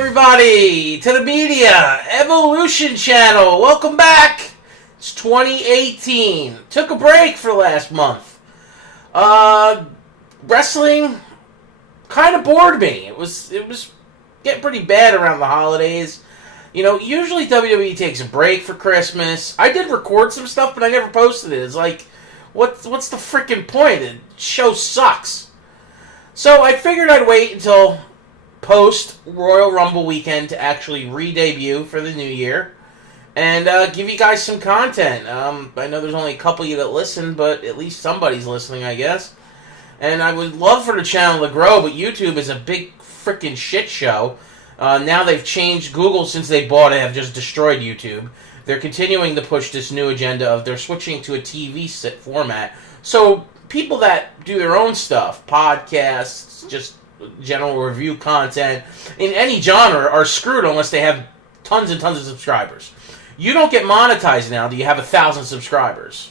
everybody, to the Media Evolution Channel. Welcome back. It's 2018. Took a break for last month. Wrestling kind of bored me. It was getting pretty bad around the holidays. You know, usually WWE takes a break for Christmas. I did record some stuff, but I never posted it. It's like, what's the freaking point? The show sucks. So I figured I'd wait until post Royal Rumble weekend to actually re-debut for the new year and give you guys some content. I know there's only a couple of you that listen, but at least somebody's listening, I guess. And I would love for the channel to grow, but YouTube is a big freaking shit show. Now they've changed. Google, since they bought it, have just destroyed YouTube. They're continuing to push this new agenda of they're switching to a TV format. So people that do their own stuff, podcasts, just general review content, in any genre are screwed unless they have tons and tons of subscribers. You don't get monetized now that you have 1,000 subscribers.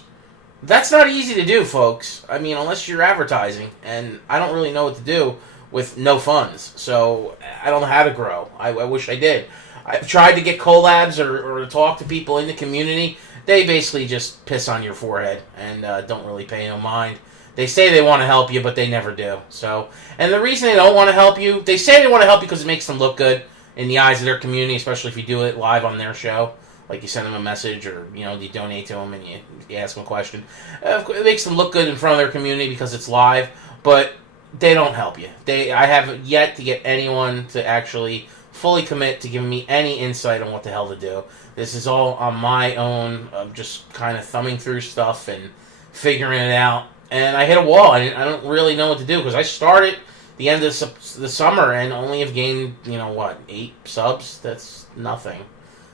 That's not easy to do, folks. I mean, unless you're advertising, and I don't really know what to do with no funds, so I don't know how to grow. I wish I did. I've tried to get collabs or to talk to people in the community. They basically just piss on your forehead and don't really pay no mind. They say they want to help you, but they never do. So, and the reason they don't want to help you, they say they want to help you because it makes them look good in the eyes of their community, especially if you do it live on their show. Like you send them a message or, you know, you donate to them and you ask them a question. It makes them look good in front of their community because it's live, but they don't help you. I have yet to get anyone to actually fully commit to giving me any insight on what the hell to do. This is all on my own, of just kind of thumbing through stuff and figuring it out. And I hit a wall. I don't really know what to do because I started the end of the summer and only have gained, 8 subs? That's nothing.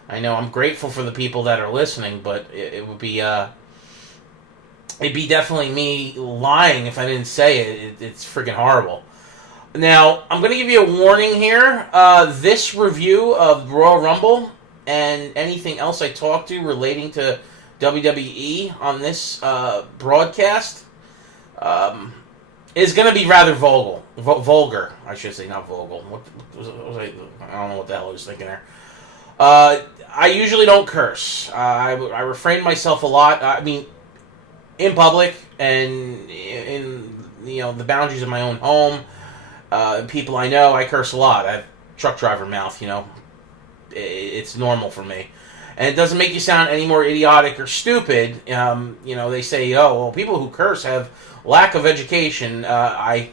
I know I'm grateful for the people that are listening, but it would be it'd be definitely me lying if I didn't say it. It's freaking horrible. Now, I'm going to give you a warning here. This review of Royal Rumble and anything else I talk to relating to WWE on this broadcast is going to be rather vulgar. I should say, not vocal. I don't know what the hell I was thinking there. I usually don't curse. I refrain myself a lot. I mean, in public and in the boundaries of my own home, people I know, I curse a lot. I have truck driver mouth. It's normal for me. And it doesn't make you sound any more idiotic or stupid. They say, oh, well, people who curse have lack of education. I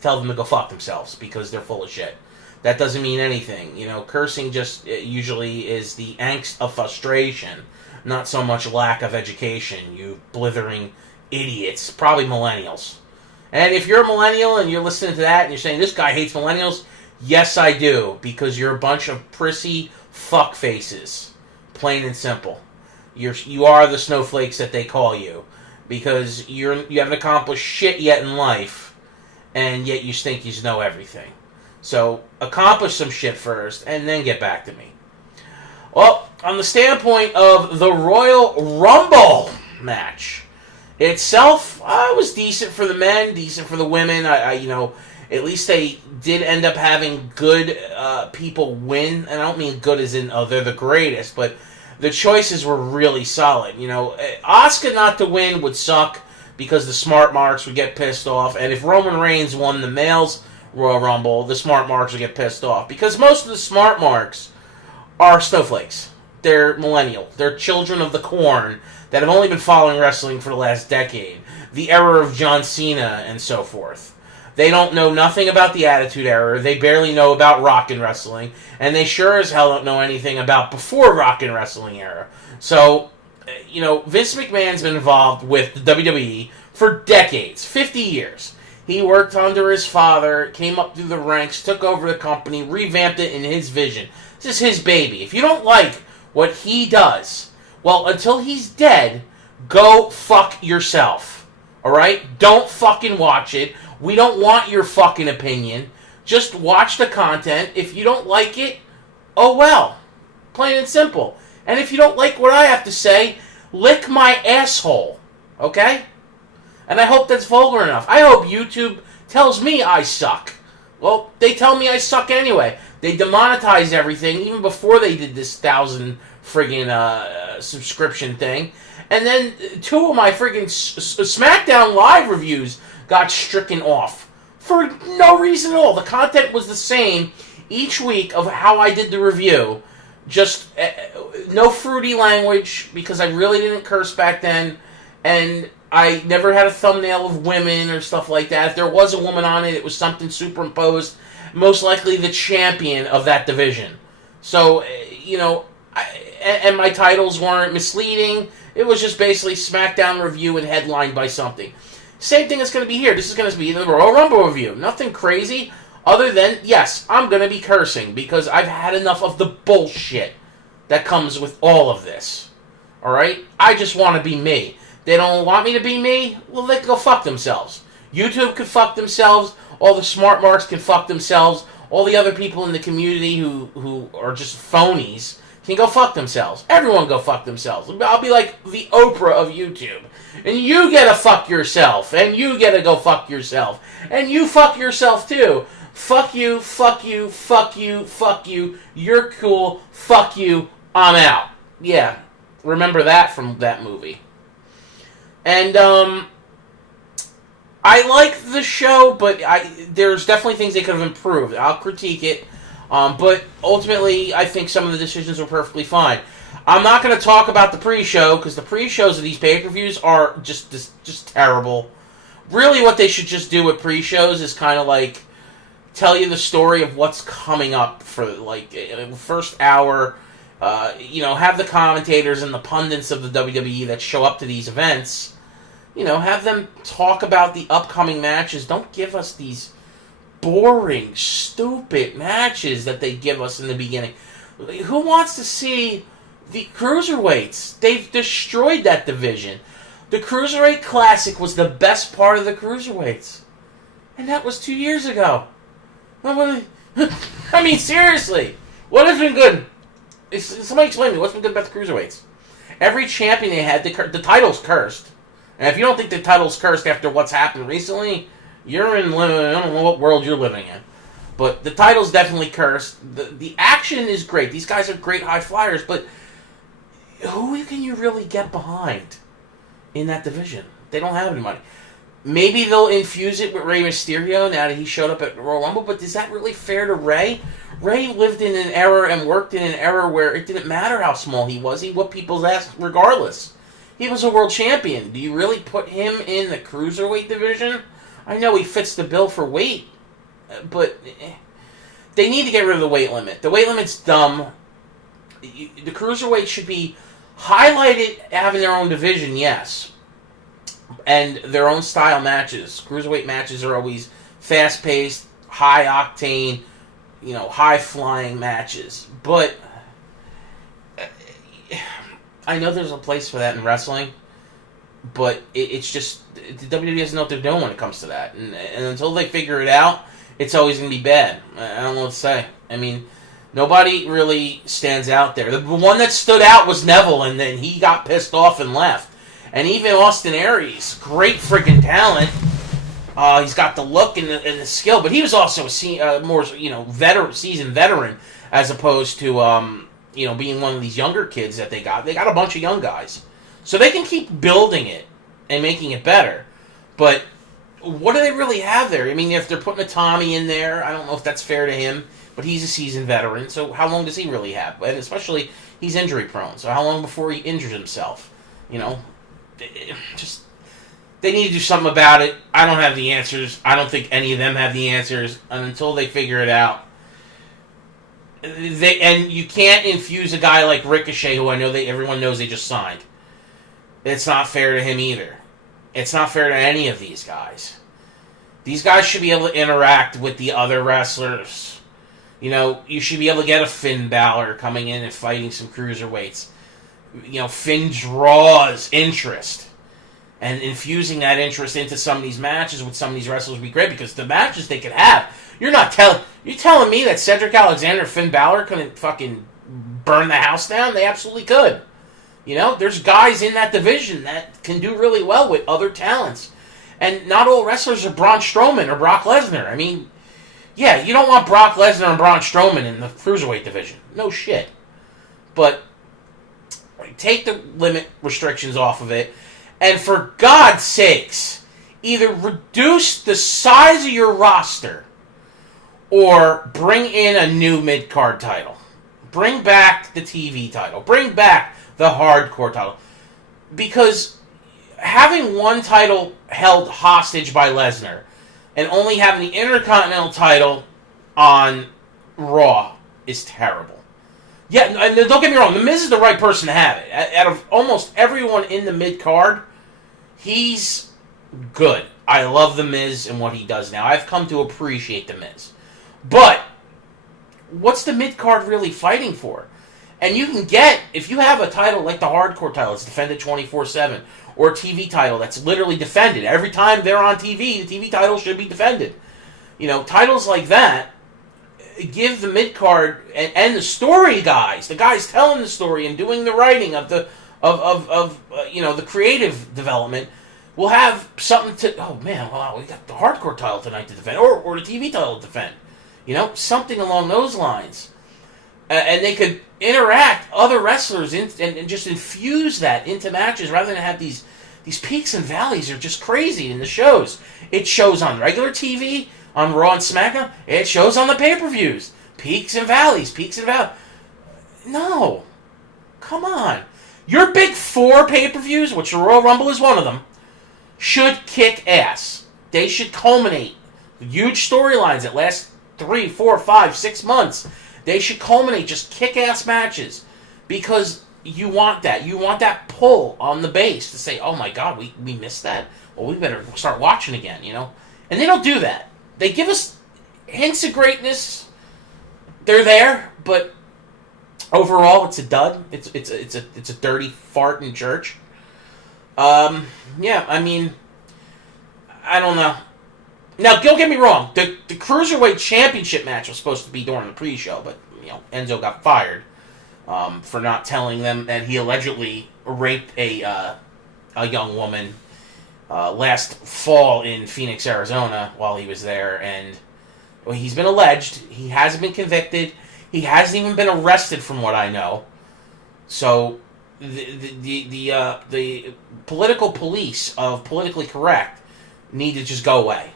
tell them to go fuck themselves because they're full of shit. That doesn't mean anything. Cursing just usually is the angst of frustration, not so much lack of education, you blithering idiots. Probably millennials. And if you're a millennial and you're listening to that and you're saying, this guy hates millennials, yes, I do, because you're a bunch of prissy fuckfaces. Plain and simple. You are the snowflakes that they call you, because you haven't accomplished shit yet in life, and yet you think you know everything. So accomplish some shit first, and then get back to me. Well, on the standpoint of the Royal Rumble match itself, it was decent for the men, decent for the women. At least they did end up having good people win. And I don't mean good as in, they're the greatest, but the choices were really solid. Asuka not to win would suck because the smart marks would get pissed off. And if Roman Reigns won the males Royal Rumble, the smart marks would get pissed off. Because most of the smart marks are snowflakes. They're millennial. They're children of the corn that have only been following wrestling for the last decade. The era of John Cena and so forth. They don't know nothing about the Attitude Era. They barely know about Rockin' Wrestling. And they sure as hell don't know anything about before Rockin' Wrestling era. So, Vince McMahon's been involved with the WWE for decades. 50 years. He worked under his father, came up through the ranks, took over the company, revamped it in his vision. This is his baby. If you don't like what he does, well, until he's dead, go fuck yourself. Alright? Don't fucking watch it. We don't want your fucking opinion. Just watch the content. If you don't like it, oh well. Plain and simple. And if you don't like what I have to say, lick my asshole. Okay? And I hope that's vulgar enough. I hope YouTube tells me I suck. Well, they tell me I suck anyway. They demonetized everything even before they did this 1,000 friggin' subscription thing. And then 2 of my friggin' SmackDown Live reviews got stricken off for no reason at all. The content was the same each week of how I did the review. Just no fruity language, because I really didn't curse back then. And I never had a thumbnail of women or stuff like that. If there was a woman on it, it was something superimposed. Most likely the champion of that division. So, and my titles weren't misleading. It was just basically SmackDown review and headlined by something. Same thing is going to be here. This is going to be the Royal Rumble review. Nothing crazy other than, yes, I'm going to be cursing because I've had enough of the bullshit that comes with all of this. Alright? I just want to be me. They don't want me to be me? Well, they can go fuck themselves. YouTube can fuck themselves. All the smart marks can fuck themselves. All the other people in the community who are just phonies can go fuck themselves. Everyone go fuck themselves. I'll be like the Oprah of YouTube. And you get to fuck yourself. And you get to go fuck yourself. And you fuck yourself too. Fuck you, fuck you, fuck you, fuck you. You're cool. Fuck you. I'm out. Yeah. Remember that from that movie. And, I like the show, but there's definitely things they could have improved. I'll critique it. But ultimately, I think some of the decisions were perfectly fine. I'm not going to talk about the pre-show, because the pre-shows of these pay-per-views are just terrible. Really, what they should just do with pre-shows is kind of like tell you the story of what's coming up for like the first hour. Have the commentators and the pundits of the WWE that show up to these events. Have them talk about the upcoming matches. Don't give us these boring, stupid matches that they give us in the beginning. Who wants to see the cruiserweights? They've destroyed that division. The Cruiserweight Classic was the best part of the cruiserweights. And that was 2 years ago. I mean, seriously. What has been good? Somebody explain to me, what's been good about the cruiserweights? Every champion they had, the title's cursed. And if you don't think the title's cursed after what's happened recently, you're in, I don't know what world you're living in. But the title's definitely cursed. The action is great. These guys are great high flyers, but who can you really get behind in that division? They don't have anybody. Maybe they'll infuse it with Rey Mysterio now that he showed up at Royal Rumble, but is that really fair to Rey? Rey lived in an era and worked in an era where it didn't matter how small he was. He whooped people's ass regardless. He was a world champion. Do you really put him in the cruiserweight division? I know he fits the bill for weight, but they need to get rid of the weight limit. The weight limit's dumb. The cruiserweight should be highlighted having their own division, yes, and their own style matches. Cruiserweight matches are always fast-paced, high-octane, high-flying matches. But I know there's a place for that in wrestling, but it's just the WWE doesn't know what they're doing when it comes to that. And until they figure it out, it's always going to be bad. I don't know what to say. I mean, nobody really stands out there. The one that stood out was Neville, and then he got pissed off and left. And even Austin Aries, great freaking talent. He's got the look and the skill, but he was also a more seasoned veteran as opposed to being one of these younger kids that they got. They got a bunch of young guys, so they can keep building it and making it better. But what do they really have there? I mean, if they're putting a Tommy in there, I don't know if that's fair to him, but he's a seasoned veteran, so how long does he really have? And especially, he's injury prone, so how long before he injures himself? They need to do something about it. I don't have the answers. I don't think any of them have the answers. And until they figure it out, and you can't infuse a guy like Ricochet, who I know everyone knows they just signed. It's not fair to him either. It's not fair to any of these guys. These guys should be able to interact with the other wrestlers. You should be able to get a Finn Balor coming in and fighting some cruiserweights. Finn draws interest. And infusing that interest into some of these matches with some of these wrestlers would be great, because the matches they could have, you're telling me that Cedric Alexander and Finn Balor couldn't fucking burn the house down? They absolutely could. There's guys in that division that can do really well with other talents. And not all wrestlers are Braun Strowman or Brock Lesnar. I mean, Yeah, you don't want Brock Lesnar and Braun Strowman in the Cruiserweight division. No shit. But take the limit restrictions off of it, and for God's sakes, either reduce the size of your roster or bring in a new mid-card title. Bring back the TV title. Bring back the hardcore title. Because having one title held hostage by Lesnar and only having the Intercontinental title on Raw is terrible. Yeah, and don't get me wrong, The Miz is the right person to have it. Out of almost everyone in the mid-card, he's good. I love The Miz and what he does now. I've come to appreciate The Miz. But what's the mid-card really fighting for? And you can get, if you have a title like the hardcore title, it's defended 24/7, or a TV title that's literally defended. Every time they're on TV, the TV title should be defended. You know, titles like that give the mid-card and the story guys, the guys telling the story and doing the writing of the the creative development, will have something to, oh man, wow, we got the hardcore title tonight to defend, or the TV title to defend. You know, something along those lines. And they could interact other wrestlers and just infuse that into matches rather than have these peaks and valleys are just crazy in the shows. It shows on regular TV, on Raw and SmackDown. It shows on the pay-per-views. Peaks and valleys, peaks and valleys. No. Come on. Your big 4 pay-per-views, which the Royal Rumble is one of them, should kick ass. They should culminate. Huge storylines that last 3, 4, 5, 6 months. They should culminate just kick-ass matches because you want that. You want that pull on the base to say, oh my God, we missed that. Well, we better start watching again, you know? And they don't do that. They give us hints of greatness. They're there, but overall, it's a dud. It's a dirty fart in church. Yeah, I mean, I don't know. Now, don't get me wrong. The Cruiserweight Championship match was supposed to be during the pre-show, but Enzo got fired for not telling them that he allegedly raped a young woman last fall in Phoenix, Arizona, while he was there. And he's been alleged. He hasn't been convicted. He hasn't even been arrested, from what I know. So the political police of politically correct need to just go away.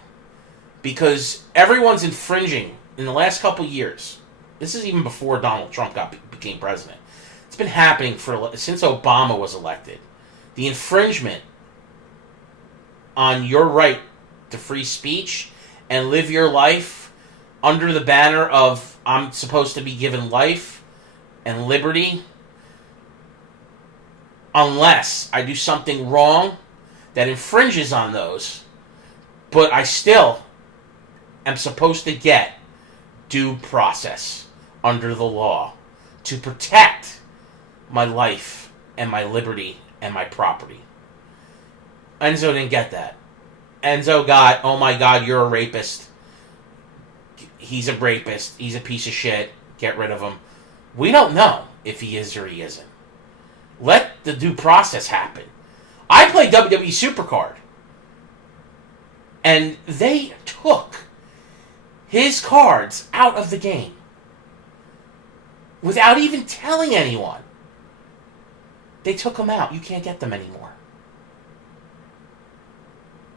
Because everyone's infringing in the last couple years. This is even before Donald Trump became president. It's been happening since Obama was elected. The infringement on your right to free speech and live your life under the banner of I'm supposed to be given life and liberty unless I do something wrong that infringes on those, but I still am supposed to get due process under the law to protect my life and my liberty and my property. Enzo didn't get that. Enzo got, oh my God, you're a rapist. He's a rapist. He's a piece of shit. Get rid of him. We don't know if he is or he isn't. Let the due process happen. I played WWE Supercard, and they took his cards out of the game without even telling anyone. They took them out. You can't get them anymore.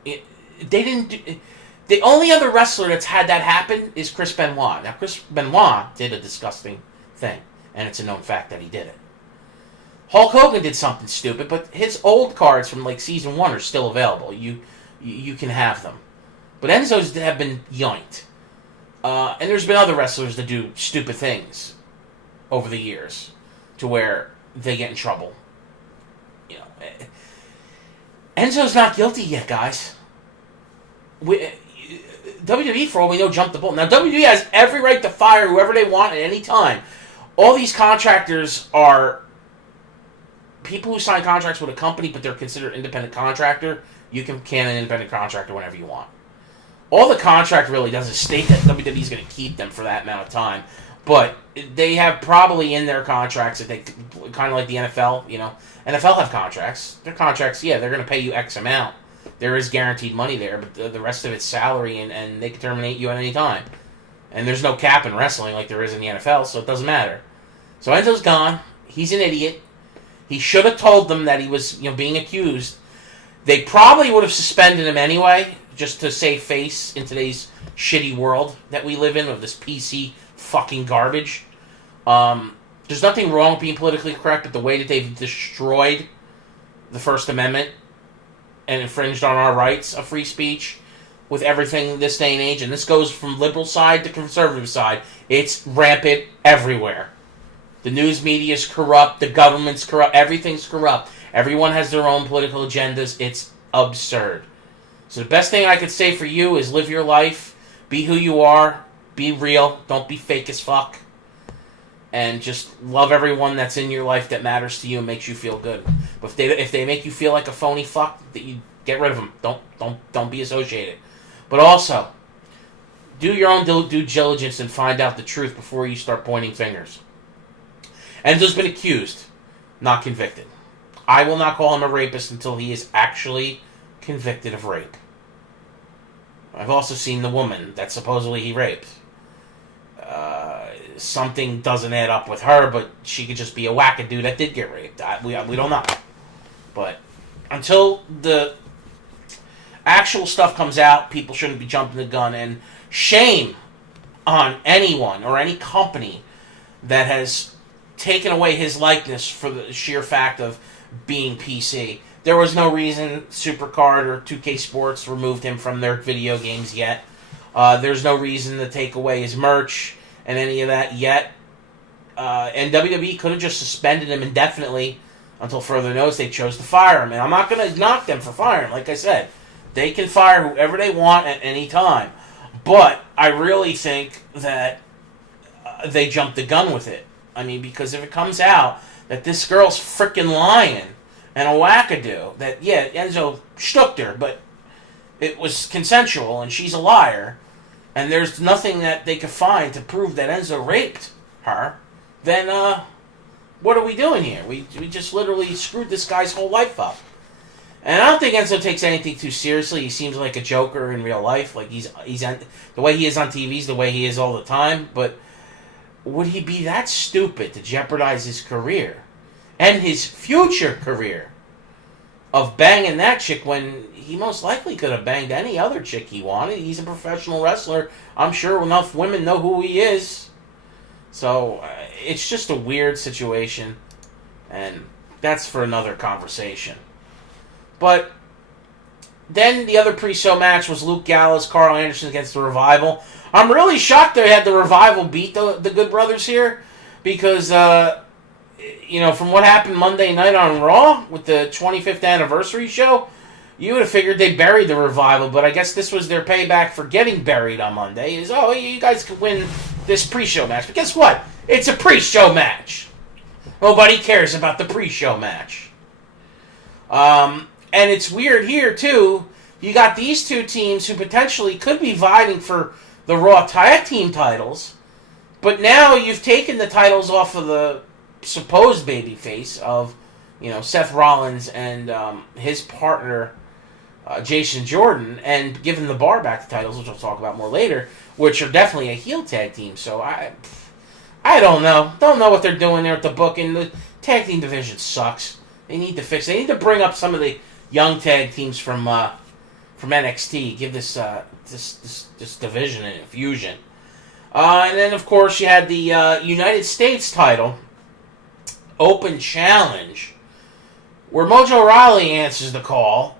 They didn't. The only other wrestler that's had that happen is Chris Benoit. Now, Chris Benoit did a disgusting thing, and it's a known fact that he did it. Hulk Hogan did something stupid, but his old cards from like season 1 are still available. You can have them, but Enzo's have been yoinked. And there's been other wrestlers that do stupid things over the years to where they get in trouble. Enzo's not guilty yet, guys. WWE, for all we know, jumped the bull. Now, WWE has every right to fire whoever they want at any time. All these contractors are people who sign contracts with a company, but they're considered independent contractor. You can an independent contractor whenever you want. All the contract really does is state that WWE is going to keep them for that amount of time. But they have probably in their contracts that they, kind of like the NFL, NFL have contracts. Their contracts, yeah, they're going to pay you X amount. There is guaranteed money there, but the rest of it's salary, and they can terminate you at any time. And there's no cap in wrestling like there is in the NFL, so it doesn't matter. So Enzo's gone. He's an idiot. He should have told them that he was, being accused. They probably would have suspended him anyway, just to save face in today's shitty world that we live in of this PC fucking garbage. There's nothing wrong with being politically correct, but the way that they've destroyed the First Amendment and infringed on our rights of free speech with everything this day and age, and this goes from liberal side to conservative side, it's rampant everywhere. The news media is corrupt, the government's corrupt, everything's corrupt. Everyone has their own political agendas. It's absurd. So the best thing I could say for you is live your life, be who you are, be real, don't be fake as fuck, and just love everyone that's in your life that matters to you and makes you feel good. But if they make you feel like a phony fuck, that you get rid of them. Don't be associated. But also, do your own due diligence and find out the truth before you start pointing fingers. Enzo's been accused, not convicted. I will not call him a rapist until he is actually convicted of rape. I've also seen the woman that supposedly he raped. Something doesn't add up with her, but she could just be a wackadoo that did get raped. We don't know. But until the actual stuff comes out, people shouldn't be jumping the gun. And shame on anyone or any company that has taken away his likeness for the sheer fact of being PC. There was no reason Supercard or 2K Sports removed him from their video games yet. There's no reason to take away his merch and any of that yet. And WWE could have just suspended him indefinitely until further notice. They chose to fire him. And I'm not going to knock them for firing him. Like I said, they can fire whoever they want at any time. But I really think that they jumped the gun with it. I mean, because if it comes out that this girl's freaking lying and a wackadoo, that, yeah, Enzo shtooked her, but it was consensual and she's a liar, and there's nothing that they could find to prove that Enzo raped her, then what are we doing here? We just literally screwed this guy's whole life up. And I don't think Enzo takes anything too seriously. He seems like a joker in real life. Like he's the way he is on TV is the way he is all the time. But would he be that stupid to jeopardize his career and his future career of banging that chick when he most likely could have banged any other chick he wanted? He's a professional wrestler. I'm sure enough women know who he is. So it's just a weird situation, and that's for another conversation. But then the other pre-show match was Luke Gallows, Carl Anderson against the Revival. I'm really shocked they had the Revival beat the Good Brothers here, because from what happened Monday night on Raw with the 25th anniversary show, you would have figured they buried the Revival, but I guess this was their payback for getting buried on Monday. You guys could win this pre-show match. But guess what? It's a pre-show match. Nobody cares about the pre-show match. And it's weird here, too. You got these two teams who potentially could be vying for the Raw Tag Team titles, but now you've taken the titles off of the supposed babyface of, Seth Rollins and his partner, Jason Jordan, and given the Bar back the titles, which we'll talk about more later, which are definitely a heel tag team. So I don't know. Don't know what they're doing there at the booking. The tag team division sucks. They need to fix it. They need to bring up some of the young tag teams from NXT. Give this division an infusion. And then, of course, you had the United States title Open Challenge, where Mojo Rawley answers the call.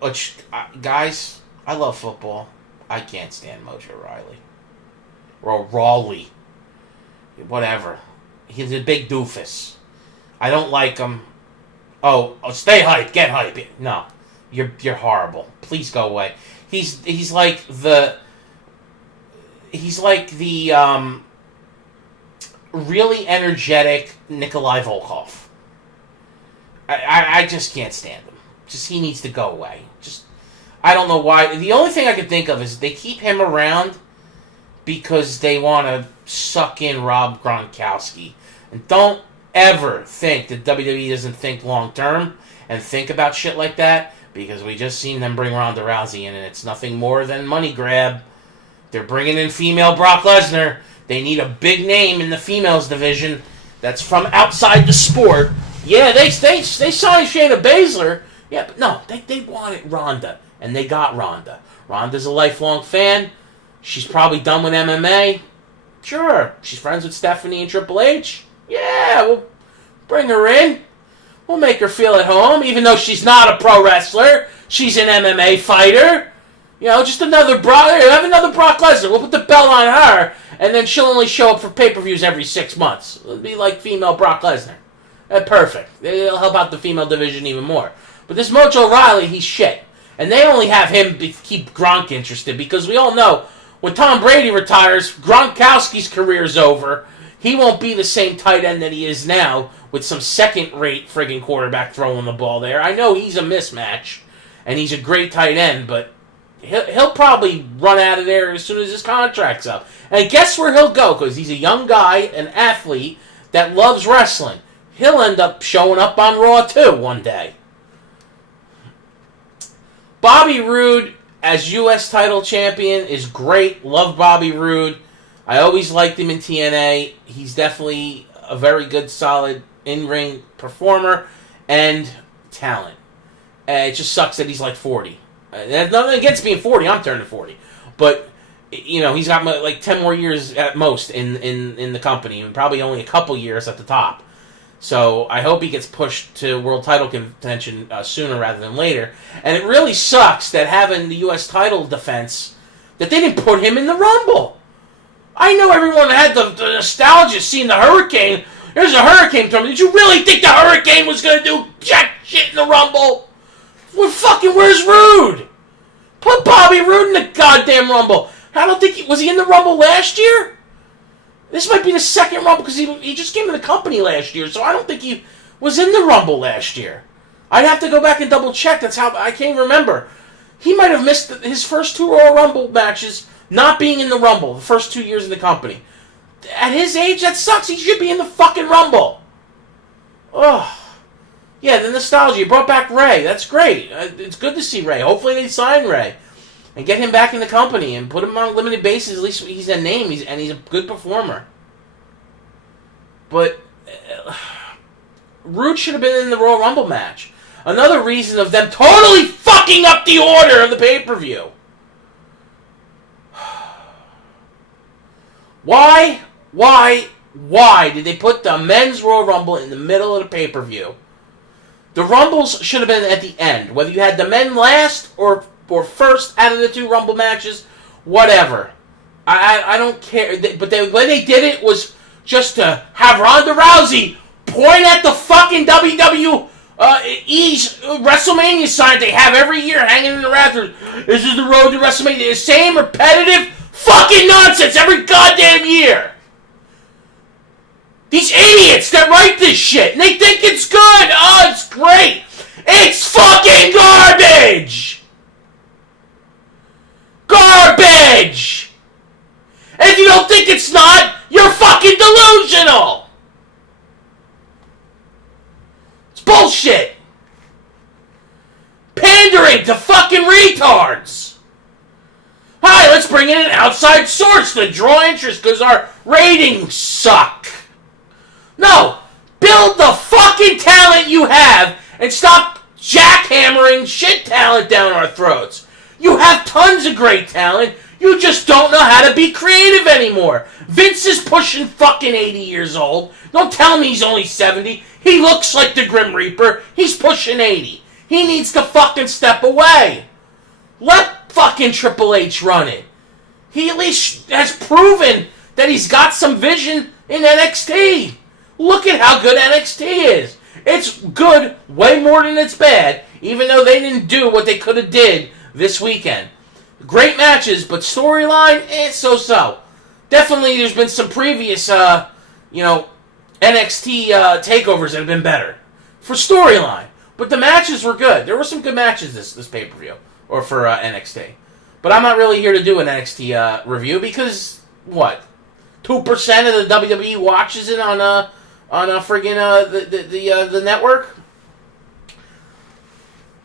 Which, guys, I love football. I can't stand Mojo Rawley. Or Rawley. Whatever. He's a big doofus. I don't like him. Oh, stay hype, get hype. No, you're horrible. Please go away. He's like the really energetic Nikolai Volkov. I just can't stand him. He needs to go away. I don't know why. The only thing I can think of is they keep him around because they want to suck in Rob Gronkowski. And don't ever think that WWE doesn't think long term and think about shit like that, because we just seen them bring Rhonda Rousey in, and it's nothing more than money grab. They're bringing in female Brock Lesnar. They need a big name in the females division that's from outside the sport. Yeah, they signed Shayna Baszler. Yeah, but no, they wanted Rhonda, and they got Rhonda. Rhonda's a lifelong fan. She's probably done with MMA. Sure, she's friends with Stephanie and Triple H. Yeah, we'll bring her in. We'll make her feel at home, even though she's not a pro wrestler. She's an MMA fighter. You know, just another Brock. Have another Brock Lesnar. We'll put the belt on her, and then she'll only show up for pay-per-views every 6 months. It'll be like female Brock Lesnar. Perfect. It'll help out the female division even more. But this Mojo Rawley, he's shit. And they only have him to keep Gronk interested, because we all know when Tom Brady retires, Gronkowski's career's over. He won't be the same tight end that he is now with some second-rate friggin' quarterback throwing the ball there. I know he's a mismatch, and he's a great tight end, but he'll probably run out of there as soon as his contract's up. And guess where he'll go? Because he's a young guy, an athlete that loves wrestling. He'll end up showing up on Raw too one day. Bobby Roode as U.S. title champion is great. Love Bobby Roode. I always liked him in TNA. He's definitely a very good, solid in-ring performer and talent. It just sucks that he's like 40. Nothing against being 40. I'm turning 40. But, you know, he's got like 10 more years at most in the company, and probably only a couple years at the top. So I hope he gets pushed to world title contention sooner rather than later. And it really sucks that having the U.S. title defense, that they didn't put him in the Rumble. I know everyone had the nostalgia seeing the Hurricane. There's a Hurricane tournament. Did you really think the Hurricane was going to do jack shit in the Rumble? Where's Roode? Put Bobby Roode in the goddamn Rumble. I don't think was he in the Rumble last year? This might be the second Rumble, because he just came to the company last year, so I don't think he was in the Rumble last year. I'd have to go back and double check. That's how I can't remember. He might have missed his first 2 Royal Rumble matches not being in the Rumble the first 2 years in the company. At his age, that sucks. He should be in the fucking Rumble. Oh. Yeah, the nostalgia. You brought back Ray. That's great. It's good to see Ray. Hopefully they sign Ray and get him back in the company and put him on a limited basis. At least he's a name, and he's a good performer. But Roode should have been in the Royal Rumble match. Another reason of them totally fucking up the order of the pay-per-view. Why did they put the men's Royal Rumble in the middle of the pay-per-view? The Rumbles should have been at the end. Whether you had the men last or first out of the 2 Rumble matches, whatever. I don't care. But the way they did it was just to have Rhonda Rousey point at the fucking WWE's WrestleMania sign they have every year hanging in the rafters. This is the road to WrestleMania. The same repetitive fucking nonsense every goddamn year. These idiots that write this shit, and they think it's good. Oh, it's great. It's fucking garbage. Garbage. And if you don't think it's not, you're fucking delusional. It's bullshit. Pandering to fucking retards. Hi, let's bring in an outside source to draw interest because our ratings suck. No, build the fucking talent you have and stop jackhammering shit talent down our throats. You have tons of great talent. You just don't know how to be creative anymore. Vince is pushing fucking 80 years old. Don't tell me he's only 70. He looks like the Grim Reaper. He's pushing 80. He needs to fucking step away. Let fucking Triple H run it. He at least has proven that he's got some vision in NXT. Look at how good NXT is. It's good way more than it's bad, even though they didn't do what they could have did this weekend. Great matches, but storyline, so-so. Definitely there's been some previous, NXT takeovers that have been better for storyline. But the matches were good. There were some good matches this pay-per-view, or for NXT. But I'm not really here to do an NXT review because, what? 2% of the WWE watches it on friggin' the network?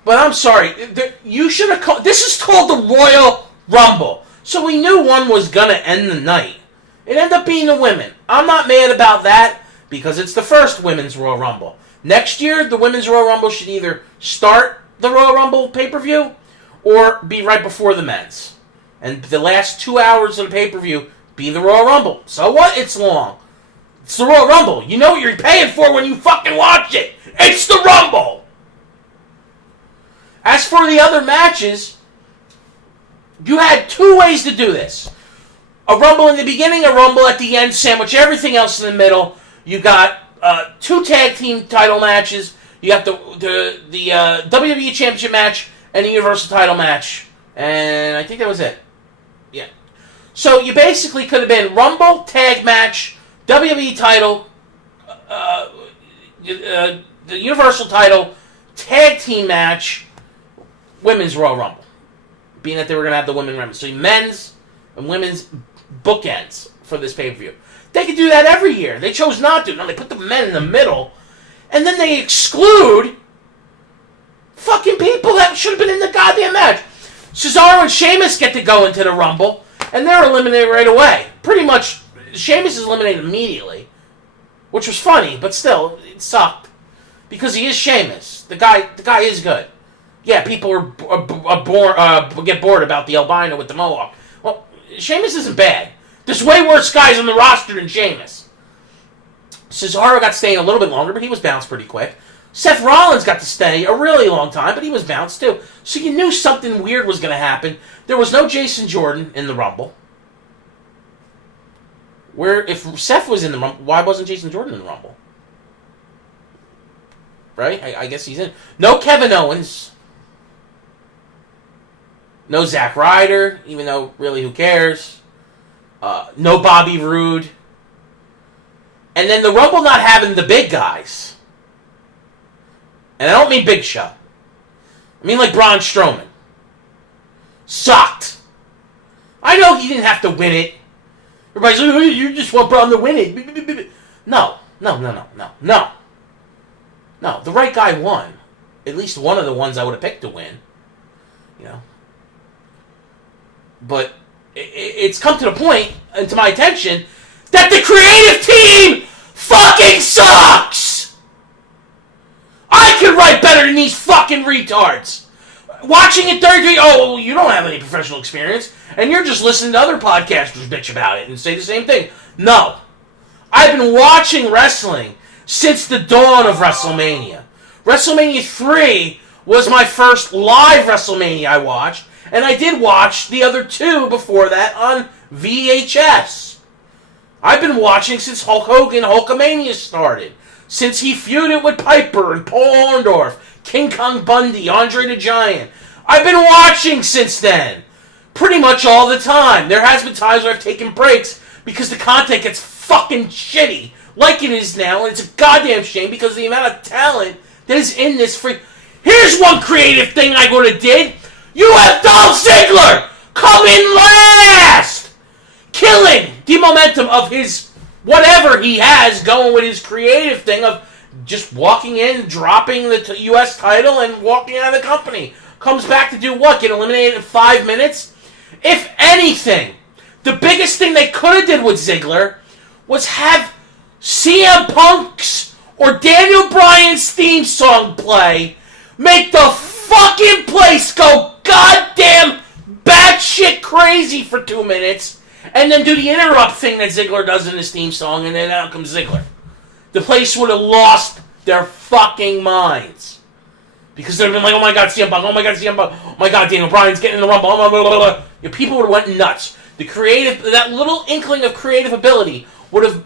But I'm sorry, you should have called... This is called the Royal Rumble. So we knew one was going to end the night. It ended up being the women. I'm not mad about that because it's the first Women's Royal Rumble. Next year, the Women's Royal Rumble should either start the Royal Rumble pay-per-view or be right before the men's. And the last 2 hours of the pay-per-view be the Royal Rumble. So what? It's long. It's the Royal Rumble. You know what you're paying for when you fucking watch it. It's the Rumble. As for the other matches, you had 2 ways to do this. A Rumble in the beginning, a Rumble at the end, sandwich everything else in the middle. You got 2 tag team title matches. You got the WWE Championship match and the Universal title match. And I think that was it. Yeah. So you basically could have been Rumble, tag match, WWE title, the Universal title, tag team match, Women's Royal Rumble. Being that they were going to have the Women's Rumble. So men's and women's bookends for this pay-per-view. They could do that every year. They chose not to. No, they put the men in the middle. And then they exclude fucking people that should have been in the goddamn match. Cesaro and Sheamus get to go into the Rumble, and they're eliminated right away. Pretty much, Sheamus is eliminated immediately, which was funny, but still, it sucked. Because he is Sheamus. The guy is good. Yeah, people get bored about the albino with the mohawk. Well, Sheamus isn't bad. There's way worse guys on the roster than Sheamus. Cesaro got staying a little bit longer, but he was bounced pretty quick. Seth Rollins got to stay a really long time, but he was bounced too. So you knew something weird was going to happen. There was no Jason Jordan in the Rumble. If Seth was in the Rumble, why wasn't Jason Jordan in the Rumble? Right? I guess he's in. No Kevin Owens. No Zack Ryder, even though, really, who cares? No Bobby Roode. And then the Rumble not having the big guys. And I don't mean Big Show. I mean like Braun Strowman. Sucked. I know he didn't have to win it. Everybody's like, oh, you just want Braun to win it. No. No, the right guy won. At least one of the ones I would have picked to win. You know. But it's come to the point, and to my attention, that the creative team fucking sucks! I could write better than these fucking retards! Watching it 33, oh, you don't have any professional experience, and you're just listening to other podcasters bitch about it and say the same thing. No. I've been watching wrestling since the dawn of WrestleMania. WrestleMania 3 was my first live WrestleMania I watched, and I did watch the other 2 before that on VHS. I've been watching since Hulk Hogan Hulkamania started. Since he feuded with Piper and Paul Orndorff, King Kong Bundy, Andre the Giant. I've been watching since then. Pretty much all the time. There has been times where I've taken breaks because the content gets fucking shitty. Like it is now, and it's a goddamn shame because of the amount of talent that is in this freak. Here's one creative thing I would have did. You have Dolph Ziggler come in last! Killing the momentum of his whatever he has going with his creative thing of just walking in, dropping the U.S. title, and walking out of the company. Comes back to do what? Get eliminated in 5 minutes? If anything, the biggest thing they could have did with Ziggler was have CM Punk's or Daniel Bryan's theme song play, make the fucking place go goddamn batshit crazy for 2 minutes, and then do the interrupt thing that Ziggler does in his theme song, and then out comes Ziggler. The place would have lost their fucking minds. Because they'd have been like, oh my god, CM Punk, oh my god, CM Punk, oh my god, Daniel Bryan's getting in the Rumble, blah, blah, blah, blah. Your people would have went nuts. That little inkling of creative ability would have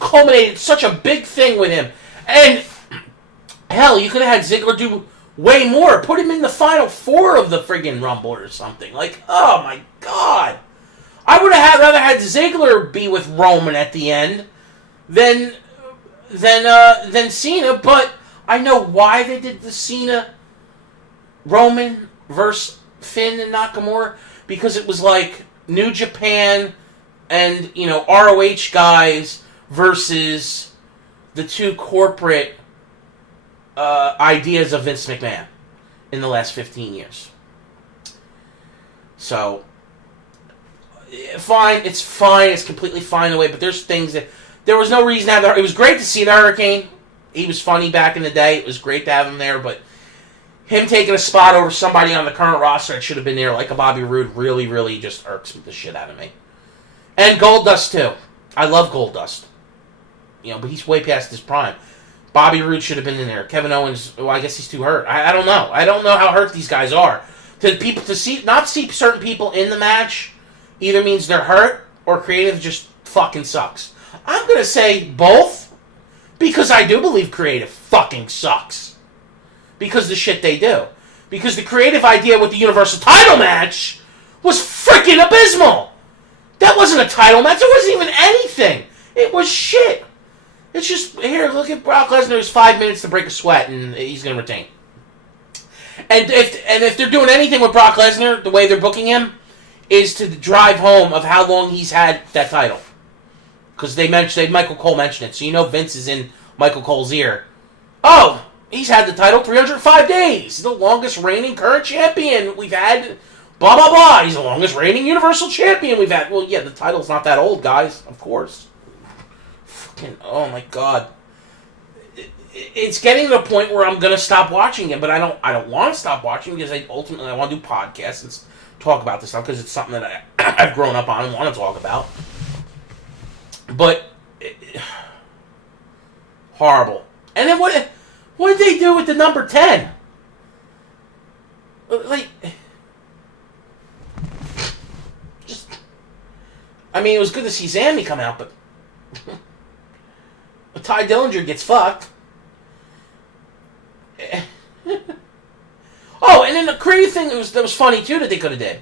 culminated such a big thing with him. And, hell, you could have had Ziggler do way more. Put him in the final 4 of the friggin' Rumble or something. Like, oh my god. I would have rather had Ziggler be with Roman at the end than Cena, but I know why they did the Cena Roman versus Finn and Nakamura, because it was like New Japan and, you know, ROH guys versus the 2 corporate ideas of Vince McMahon in the last 15 years. So, fine. It's fine. It's completely fine the way. But there's things that there was no reason to have. It was great to see the Hurricane. He was funny back in the day. It was great to have him there. But him taking a spot over somebody on the current roster that should have been there, like a Bobby Roode, really, really just irks the shit out of me. And Goldust too. I love Goldust. But he's way past his prime. Bobby Roode should have been in there. Kevin Owens, well, I guess he's too hurt. I don't know. I don't know how hurt these guys are. Not see certain people in the match either means they're hurt or creative just fucking sucks. I'm gonna say both because I do believe creative fucking sucks because the shit they do. Because the creative idea with the Universal title match was freaking abysmal. That wasn't a title match. It wasn't even anything. It was shit. It's just, here, look at Brock Lesnar. There's 5 minutes to break a sweat, and he's going to retain. And if they're doing anything with Brock Lesnar, the way they're booking him, is to drive home of how long he's had that title. Because Michael Cole mentioned it, so Vince is in Michael Cole's ear. Oh, he's had the title 305 days. He's the longest reigning current champion we've had. Blah, blah, blah. He's the longest reigning Universal Champion we've had. Well, yeah, the title's not that old, guys. Of course. Oh my god, it's getting to the point where I'm gonna stop watching it, but I don't want to stop watching because I want to do podcasts and talk about this stuff because it's something that I've grown up on and want to talk about. But horrible. And then what did they do with the number 10? Like, it was good to see Zammy come out, but. Ty Dillinger gets fucked. Oh, and then the creative thing that was funny too that they could have did.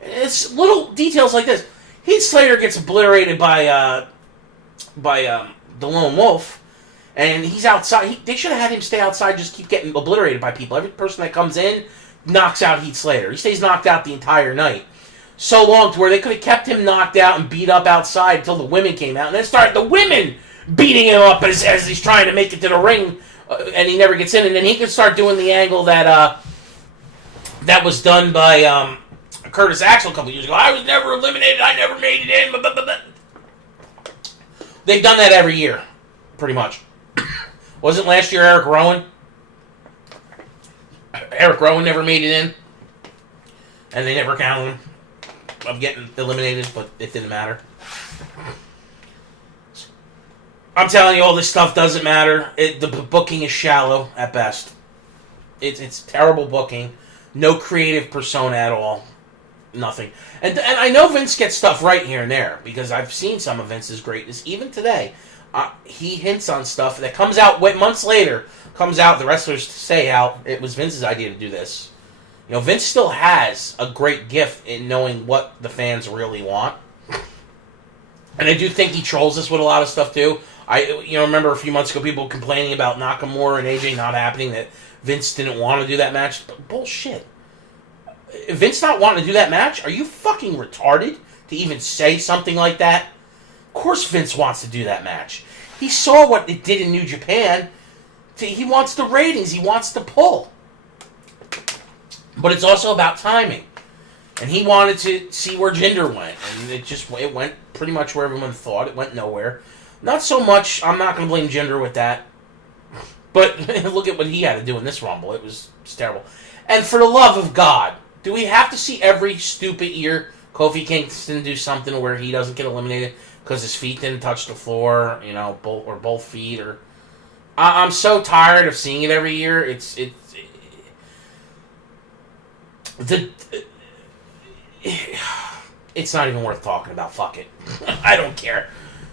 It's little details like this. Heath Slater gets obliterated by the Lone Wolf, and he's outside. They should have had him stay outside, just keep getting obliterated by people. Every person that comes in knocks out Heath Slater. He stays knocked out the entire night. So long to where they could have kept him knocked out and beat up outside until the women came out, and then started the women beating him up as he's trying to make it to the ring, and he never gets in. And then he could start doing the angle that was done by Curtis Axel a couple years ago. I was never eliminated. I never made it in. Blah, blah, blah, blah. They've done that every year, pretty much. Wasn't last year Eric Rowan? Eric Rowan never made it in, and they never counted him of getting eliminated, but it didn't matter. I'm telling you, all this stuff doesn't matter. The booking is shallow at best. It's terrible booking. No creative persona at all. Nothing. And I know Vince gets stuff right here and there because I've seen some of Vince's greatness. Even today, he hints on stuff that comes out months later. Comes out, the wrestlers say how it was Vince's idea to do this. Vince still has a great gift in knowing what the fans really want. And I do think he trolls us with a lot of stuff too. I remember a few months ago people complaining about Nakamura and AJ not happening, that Vince didn't want to do that match. Bullshit. Vince not wanting to do that match? Are you fucking retarded to even say something like that? Of course Vince wants to do that match. He saw what it did in New Japan. He wants the ratings. He wants the pull. But it's also about timing. And he wanted to see where Jinder went. And it went pretty much where everyone thought. It went nowhere. Not so much, I'm not going to blame Jinder with that. But look at what he had to do in this Rumble. It was terrible. And for the love of God, do we have to see every stupid year Kofi Kingston do something where he doesn't get eliminated because his feet didn't touch the floor, both feet? Or I'm so tired of seeing it every year. It's not even worth talking about. Fuck it. I don't care.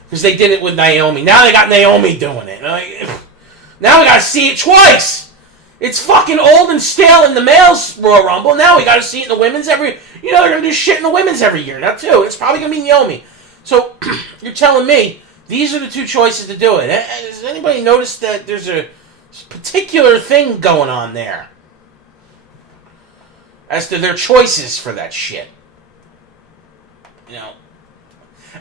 Because they did it with Naomi. Now they got Naomi doing it. Now we got to see it twice. It's fucking old and stale in the males Royal Rumble. Now we got to see it in the women's every... they're going to do shit in the women's every year now, too. It's probably going to be Naomi. So, you're telling me these are the two choices to do it. Has anybody noticed that there's a particular thing going on there? As to their choices for that shit.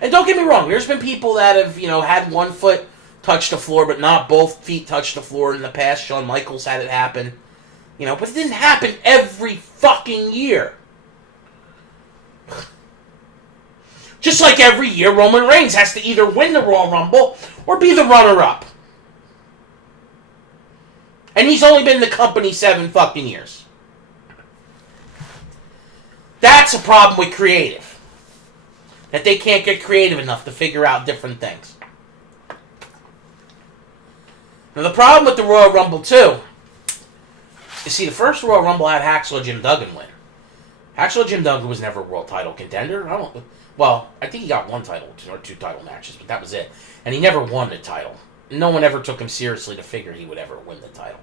And don't get me wrong, there's been people that have, had one foot touch the floor, but not both feet touch the floor in the past. Shawn Michaels had it happen. But it didn't happen every fucking year. Just like every year, Roman Reigns has to either win the Royal Rumble or be the runner-up. And he's only been in the company 7 fucking years. That's a problem with creative. That they can't get creative enough to figure out different things. Now, the problem with the Royal Rumble, too, you see, the first Royal Rumble had Hacksaw Jim Duggan win. Hacksaw Jim Duggan was never a world title contender. I think he got 1 title or 2 title matches, but that was it. And he never won the title. No one ever took him seriously to figure he would ever win the title.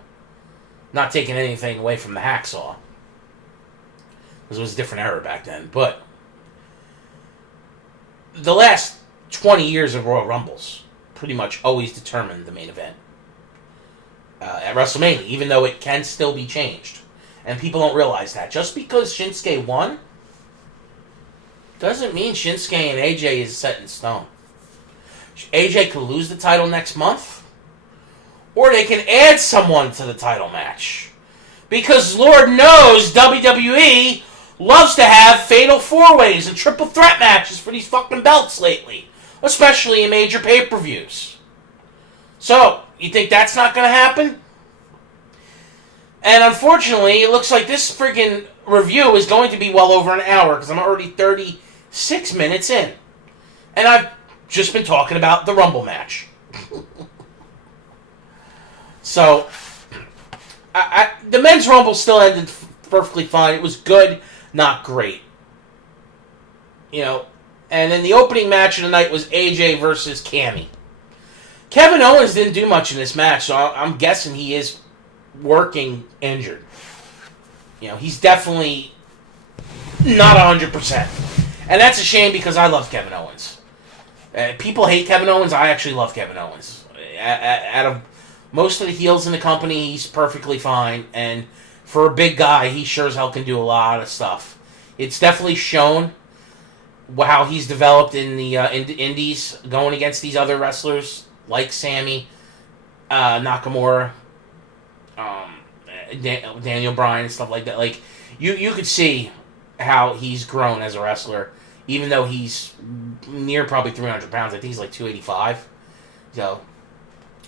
Not taking anything away from the Hacksaw, because it was a different era back then. But the last 20 years of Royal Rumbles pretty much always determined the main event at WrestleMania, even though it can still be changed. And people don't realize that. Just because Shinsuke won doesn't mean Shinsuke and AJ is set in stone. AJ could lose the title next month, or they can add someone to the title match. Because Lord knows WWE loves to have fatal 4-ways and triple threat matches for these fucking belts lately. Especially in major pay-per-views. So, you think that's not going to happen? And unfortunately, it looks like this friggin' review is going to be well over an hour, because I'm already 36 minutes in. And I've just been talking about the Rumble match. So, the men's Rumble still ended perfectly fine. It was good, not great. You know, and then the opening match of the night was AJ versus Cammy. Kevin Owens didn't do much in this match, so I'm guessing he is working injured. You know, he's definitely not 100%. And that's a shame, because I love Kevin Owens. People hate Kevin Owens. I actually love Kevin Owens. Out of most of the heels in the company, he's perfectly fine. And for a big guy, he sure as hell can do a lot of stuff. It's definitely shown how he's developed in the indies, going against these other wrestlers like Sammy, Nakamura, Daniel Bryan, and stuff like that. Like, you could see how he's grown as a wrestler, even though he's near probably 300 pounds. I think he's like 285, so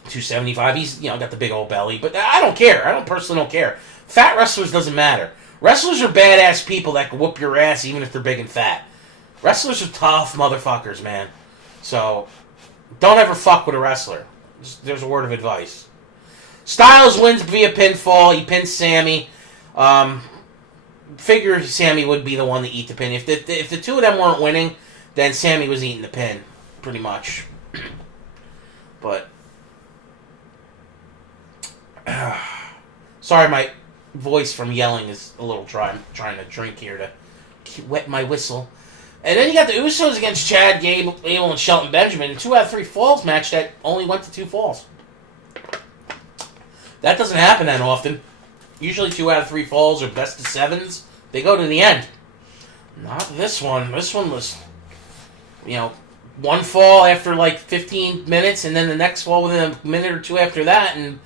275. He's, got the big old belly, but I don't care. I personally don't care. Fat wrestlers doesn't matter. Wrestlers are badass people that can whoop your ass even if they're big and fat. Wrestlers are tough motherfuckers, man. So, don't ever fuck with a wrestler. There's a word of advice. Styles wins via pinfall. He pins Sammy. Figure Sammy would be the one to eat the pin. If the two of them weren't winning, then Sammy was eating the pin, pretty much. But sorry, my voice from yelling is a little dry. I'm trying to drink here to wet my whistle. And then you got the Usos against Chad Gable and Shelton Benjamin. 2 out of 3 falls match that only went to 2 falls. That doesn't happen that often. Usually 2 out of 3 falls or best of 7s. They go to the end. Not this one. This one was, 1 fall after like 15 minutes, and then the next fall within a minute or 2 after that, and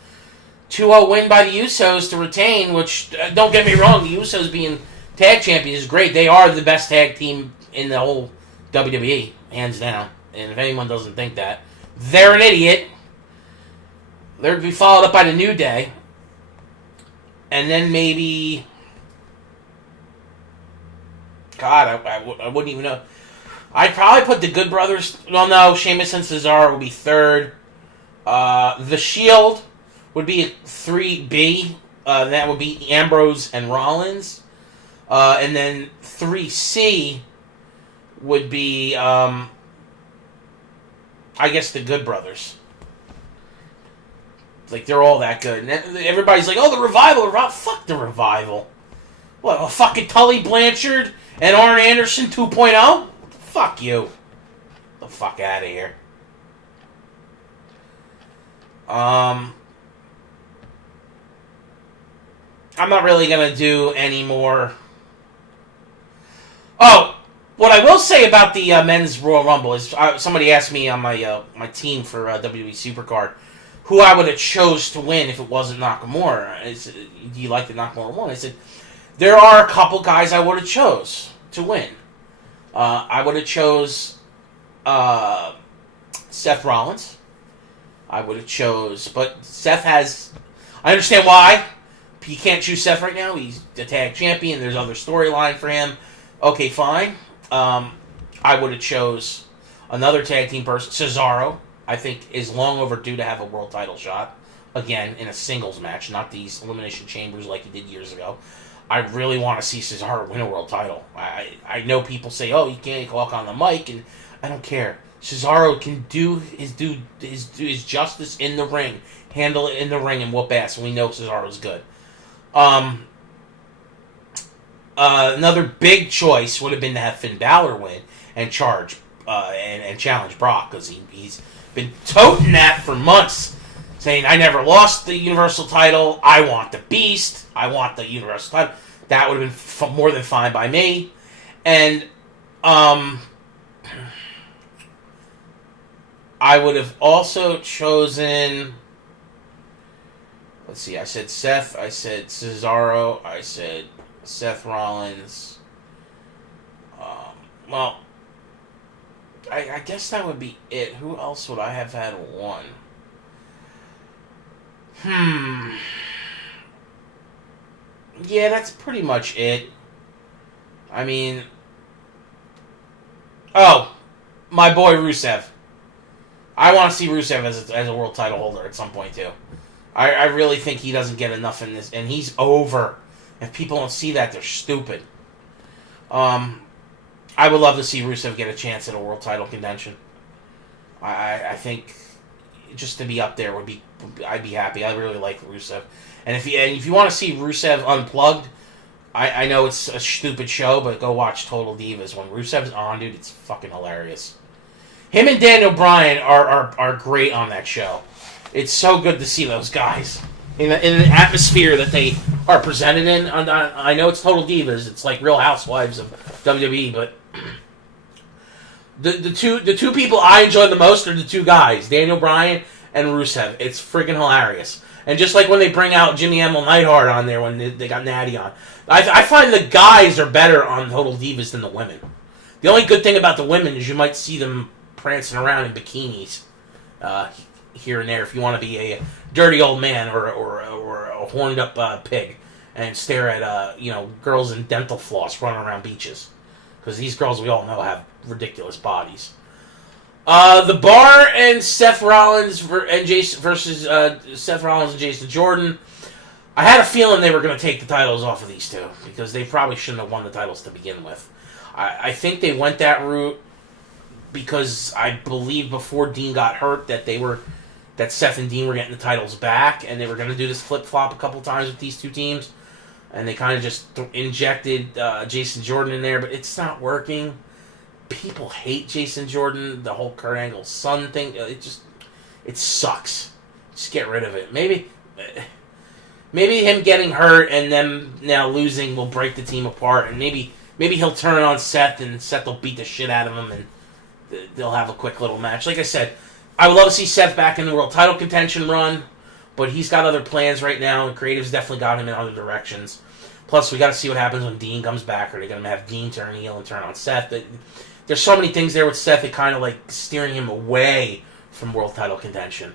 2-0 win by the Usos to retain, which, don't get me wrong, the Usos being tag champions is great. They are the best tag team in the whole WWE, hands down. And if anyone doesn't think that, they're an idiot. They're to be followed up by the New Day. And then maybe... God, I wouldn't even know. I'd probably put the Good Brothers... Well, no, Sheamus and Cesaro would be 3rd. The Shield would be 3B. That would be Ambrose and Rollins. And then 3C would be, I guess, the Good Brothers. Like, they're all that good. And everybody's like, oh, the Revival. Fuck the Revival. What, a fucking Tully Blanchard and Arn Anderson 2.0? Fuck you. Get the fuck out of here. I'm not really going to do any more... Oh! What I will say about the men's Royal Rumble is somebody asked me on my team for WWE Supercard who I would have chose to win if it wasn't Nakamura. Do you like the Nakamura one? I said, there are a couple guys I would have chose to win. I would have chose Seth Rollins. I would have chose, but Seth has. I understand why. You can't choose Seth right now. He's the tag champion. There's other storyline for him. Okay, fine. I would have chose another tag team person. Cesaro, I think, is long overdue to have a world title shot. Again, in a singles match, not these Elimination Chambers like he did years ago. I really want to see Cesaro win a world title. I know people say, oh, he can't walk on the mic, and I don't care. Cesaro can do his justice in the ring, handle it in the ring, and whoop ass, and we know Cesaro's good. Another big choice would have been to have Finn Balor win and challenge Brock, because he's been toting that for months, saying, I never lost the Universal title, I want the Beast, I want the Universal title. That would have been more than fine by me. And I would have also chosen, let's see, I said Seth, I said Cesaro, I said Seth Rollins. Well, I guess that would be it. Who else would I have had one? Yeah, that's pretty much it. I mean, my boy Rusev. I want to see Rusev as a world title holder at some point too. I really think he doesn't get enough in this, and he's over. If people don't see that, they're stupid. I would love to see Rusev get a chance at a world title contention. I think just to be up there I'd be happy. I really like Rusev, and if you want to see Rusev unplugged, I know it's a stupid show, but go watch Total Divas. When Rusev's on, dude, it's fucking hilarious. Him and Daniel Bryan are great on that show. It's so good to see those guys in the atmosphere that they are presented in. I know it's Total Divas. It's like Real Housewives of WWE, but the two people I enjoy the most are the two guys, Daniel Bryan and Rusev. It's freaking hilarious. And just like when they bring out Jimmy Emil Neidhart on there when they got Natty on, I find the guys are better on Total Divas than the women. The only good thing about the women is you might see them prancing around in bikinis here and there if you want to be a dirty old man or a horned up pig and stare at girls in dental floss running around beaches, because these girls we all know have ridiculous bodies. The Bar and Seth Rollins versus Seth Rollins and Jason Jordan. I had a feeling they were going to take the titles off of these two because they probably shouldn't have won the titles to begin with. I think they went that route because I believe before Dean got hurt that Seth and Dean were getting the titles back, and they were going to do this flip-flop a couple times with these two teams, and they kind of just injected Jason Jordan in there, but it's not working. People hate Jason Jordan, the whole Kurt Angle's son thing. It sucks. Just get rid of it. Maybe him getting hurt and them now losing will break the team apart, and maybe he'll turn on Seth, and Seth will beat the shit out of him, and they'll have a quick little match. Like I said, I would love to see Seth back in the world title contention run, but he's got other plans right now, and creative's definitely got him in other directions. Plus, we got to see what happens when Dean comes back. Are they going to have Dean turn heel and turn on Seth? There's so many things there with Seth that kind of like steering him away from world title contention.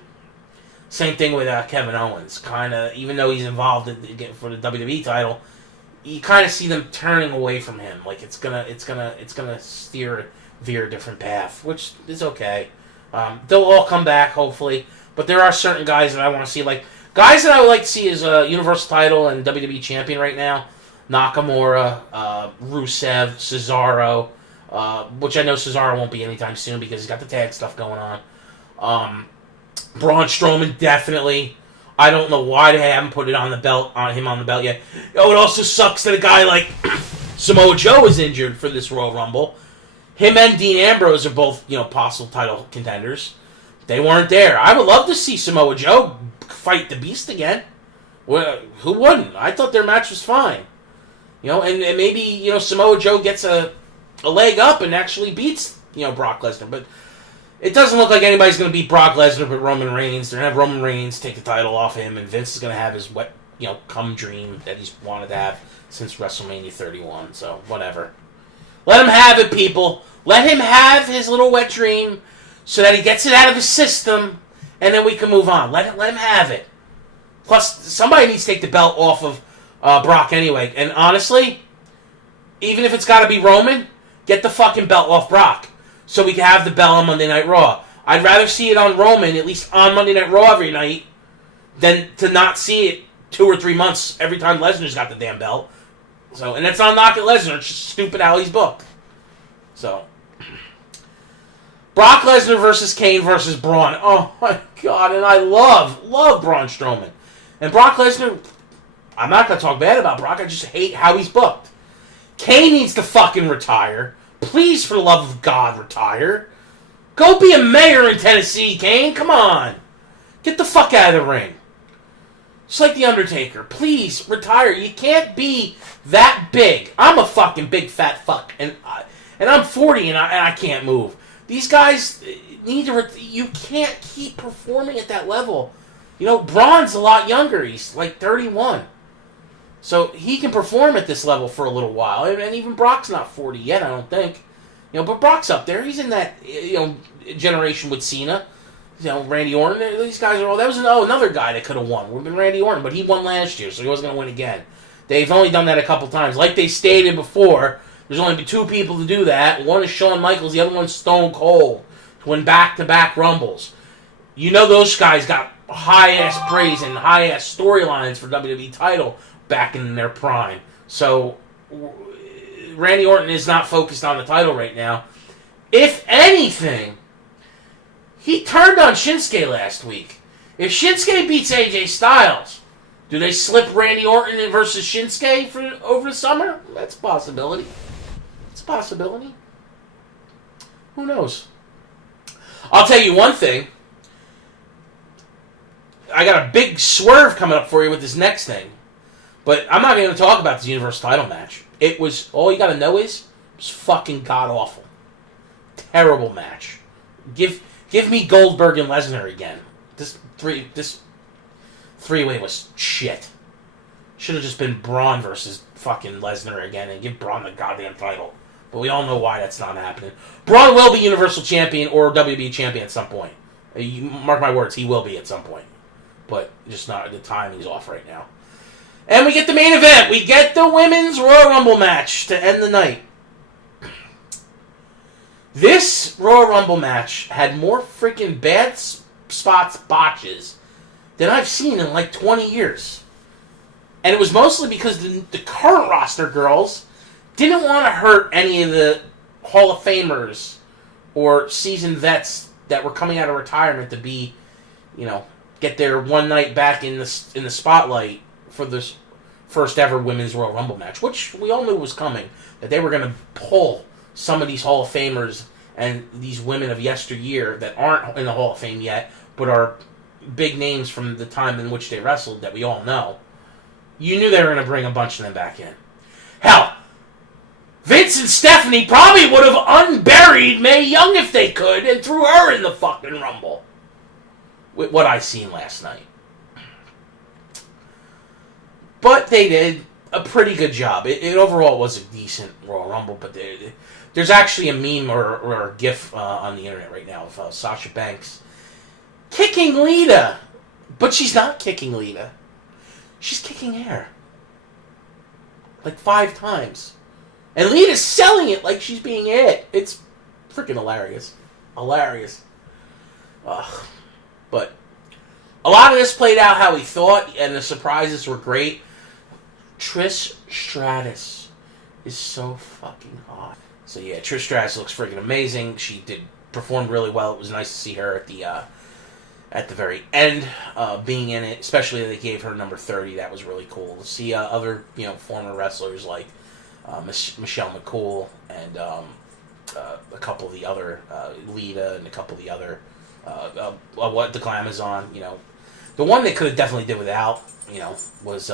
Same thing with Kevin Owens. Kind of, even though he's involved for the WWE title, you kind of see them turning away from him. Like it's gonna veer a different path, which is okay. They'll all come back hopefully, but there are certain guys that I want to see, like guys that I would like to see as a Universal title and WWE champion right now: Nakamura, Rusev, Cesaro. Which I know Cesaro won't be anytime soon because he's got the tag stuff going on. Braun Strowman, definitely. I don't know why they haven't put it on him on the belt yet. Oh, it also sucks that a guy like Samoa Joe is injured for this Royal Rumble. Him and Dean Ambrose are both, possible title contenders. They weren't there. I would love to see Samoa Joe fight the Beast again. Well, who wouldn't? I thought their match was fine. And maybe, Samoa Joe gets a leg up and actually beats, Brock Lesnar. But it doesn't look like anybody's going to beat Brock Lesnar but Roman Reigns. They're going to have Roman Reigns take the title off him, and Vince is going to have his come dream that he's wanted to have since WrestleMania 31. So, whatever. Let him have it, people. Let him have his little wet dream so that he gets it out of his system, and then we can move on. Let him have it. Plus, somebody needs to take the belt off of Brock anyway. And honestly, even if it's got to be Roman, get the fucking belt off Brock so we can have the belt on Monday Night Raw. I'd rather see it on Roman, at least on Monday Night Raw every night, than to not see it 2 or 3 months every time Lesnar's got the damn belt. So, and that's not knocking Lesnar. It's just stupid how he's booked. So, Brock Lesnar versus Kane versus Braun. Oh my God! And I love Braun Strowman. And Brock Lesnar, I'm not going to talk bad about Brock. I just hate how he's booked. Kane needs to fucking retire. Please, for the love of God, retire. Go be a mayor in Tennessee, Kane. Come on. Get the fuck out of the ring. Just like The Undertaker. Please, retire. You can't be that big. I'm a fucking big fat fuck. And I'm 40 and I can't move. These guys need to... You can't keep performing at that level. You know, Braun's a lot younger. He's like 31. So he can perform at this level for a little while. And even Brock's not 40 yet, I don't think. You know, but Brock's up there. He's in that, generation with Cena. Randy Orton. These guys are all... That was another guy that could have won. Would have been Randy Orton, but he won last year, so he wasn't going to win again. They've only done that a couple times. Like they stated before, there's only been 2 people to do that. One is Shawn Michaels, the other one's Stone Cold, to win back-to-back Rumbles. You know those guys got high-ass praise and high-ass storylines for WWE title back in their prime. So, Randy Orton is not focused on the title right now. If anything, he turned on Shinsuke last week. If Shinsuke beats AJ Styles, do they slip Randy Orton versus Shinsuke for over the summer? That's a possibility. It's a possibility. Who knows? I'll tell you one thing. I got a big swerve coming up for you with this next thing. But I'm not going to talk about this Universal title match. It was... All you got to know is... It was fucking god-awful. Terrible match. Give me Goldberg and Lesnar again. This three-way was shit. Should have just been Braun versus fucking Lesnar again and give Braun the goddamn title. But we all know why that's not happening. Braun will be Universal Champion or WWE Champion at some point. You mark my words, he will be at some point. But just not... The timing's off right now. And we get the main event. We get the Women's Royal Rumble match to end the night. This Royal Rumble match had more freaking bad spots, botches, than I've seen in like 20 years. And it was mostly because the current roster girls didn't want to hurt any of the Hall of Famers or seasoned vets that were coming out of retirement to be, get their one night back in the spotlight for this first ever Women's Royal Rumble match, which we all knew was coming, that they were going to pull some of these Hall of Famers and these women of yesteryear that aren't in the Hall of Fame yet, but are big names from the time in which they wrestled that we all know. You knew they were going to bring a bunch of them back in. Hell, Vince and Stephanie probably would have unburied Mae Young if they could and threw her in the fucking Rumble. With what I seen last night. But they did a pretty good job. It overall was a decent Royal Rumble, but there's actually a meme or a GIF on the internet right now of Sasha Banks kicking Lita. But she's not kicking Lita. She's kicking air. Like 5 times. And Lita's selling it like she's being hit. It's freaking hilarious. Hilarious. Ugh. But a lot of this played out how we thought, and the surprises were great. Trish Stratus is so fucking hot. So yeah, Trish Stratus looks freaking amazing. She performed really well. It was nice to see her at the very end, being in it. Especially they gave her number 30. That was really cool to see other former wrestlers like Michelle McCool and a couple of the other Lita and a couple of the other the Glamazon. The one they could have definitely did without was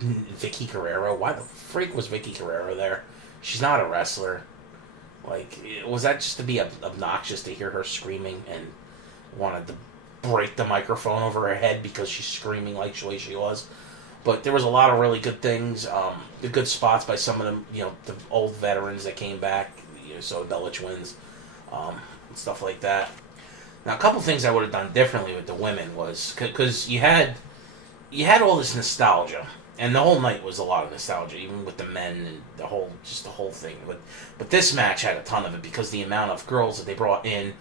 Vicky Guerrero. Why the freak was Vicky Guerrero there? She's not a wrestler. Like, was that just to be obnoxious to hear her screaming and wanted to break the microphone over her head because she's screaming like the way she was? But there was a lot of really good things, the good spots by some of them, the old veterans that came back, so Bella Twins, and stuff like that. Now, a couple things I would have done differently with the women was, because you had all this nostalgia, and the whole night was a lot of nostalgia, even with the men and the whole thing. But this match had a ton of it because the amount of girls that they brought in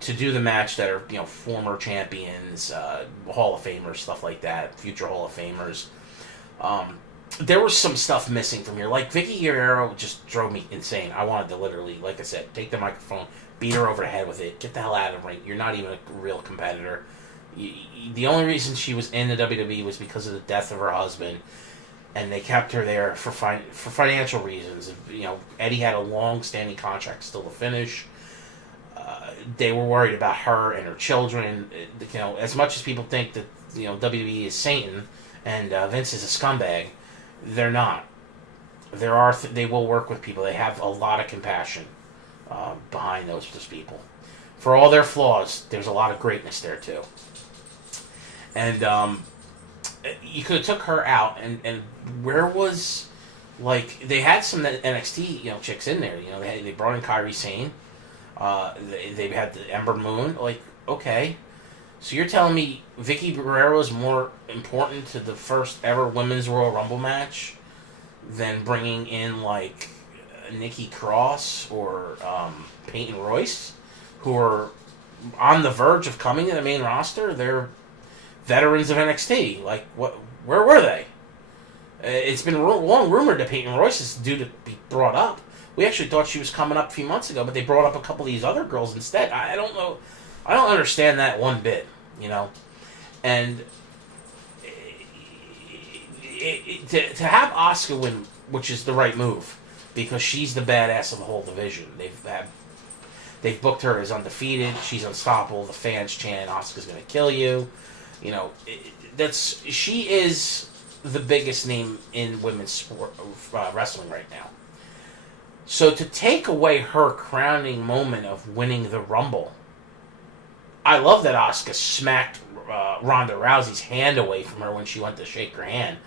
to do the match that are former champions, Hall of Famers, stuff like that, future Hall of Famers. There was some stuff missing from here. Like Vicky Guerrero just drove me insane. I wanted to literally, like I said, take the microphone, beat her over the head with it, get the hell out of the ring. You're not even a real competitor. The only reason she was in the WWE was because of the death of her husband, and they kept her there for financial reasons. Eddie had a long-standing contract still to finish. They were worried about her and her children. As much as people think that WWE is Satan and Vince is a scumbag, they're not. They will work with people. They have a lot of compassion behind those people. For all their flaws, there's a lot of greatness there too. And you could have took her out, and where was, like, they had some NXT chicks in there. They brought in Kairi Sane. They had the Ember Moon. Like, okay, so you're telling me Vicky Guerrero is more important to the first ever Women's Royal Rumble match than bringing in, like, Nikki Cross or Peyton Royce, who are on the verge of coming to the main roster? They're veterans of NXT. Like, what? Where were they? It's been long rumored that Peyton Royce is due to be brought up. We actually thought she was coming up a few months ago, but they brought up a couple of these other girls instead. I don't know. I don't understand that one bit, And to have Asuka win, which is the right move, because she's the badass of the whole division. They've booked her as undefeated. She's unstoppable. The fans chant, "Asuka's going to kill you." She is the biggest name in women's sport wrestling right now. So to take away her crowning moment of winning the Rumble, I love that Asuka smacked Rhonda Rousey's hand away from her when she went to shake her hand,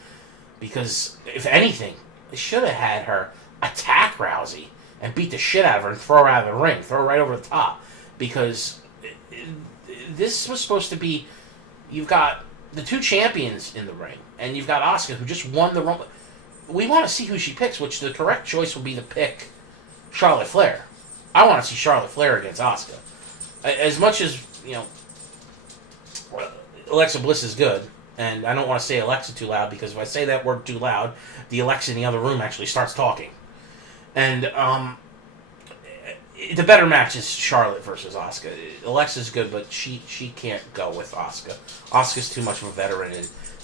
because if anything, they should have had her attack Rousey and beat the shit out of her and throw her out of the ring, throw her right over the top, because this was supposed to be, you've got the two champions in the ring, and you've got Asuka, who just won the Rumble. We want to see who she picks, which the correct choice would be to pick Charlotte Flair. I want to see Charlotte Flair against Asuka. As much as, Alexa Bliss is good, and I don't want to say Alexa too loud, because if I say that word too loud, the Alexa in the other room actually starts talking. And the better match is Charlotte versus Asuka. Alexa's good, but she can't go with Asuka. Asuka's too much of a veteran,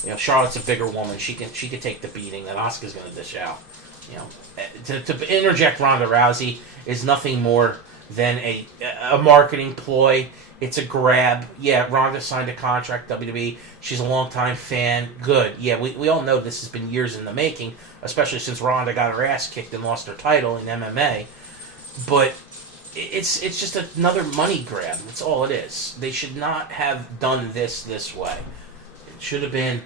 and Charlotte's a bigger woman. She can take the beating that Asuka's going to dish out. To interject Ronda Rousey is nothing more than a marketing ploy. It's a grab. Yeah, Ronda signed a contract, WWE. She's a longtime fan. Good. Yeah, we all know this has been years in the making, especially since Ronda got her ass kicked and lost her title in MMA. But it's just another money grab. That's all it is. They should not have done this way. It should have been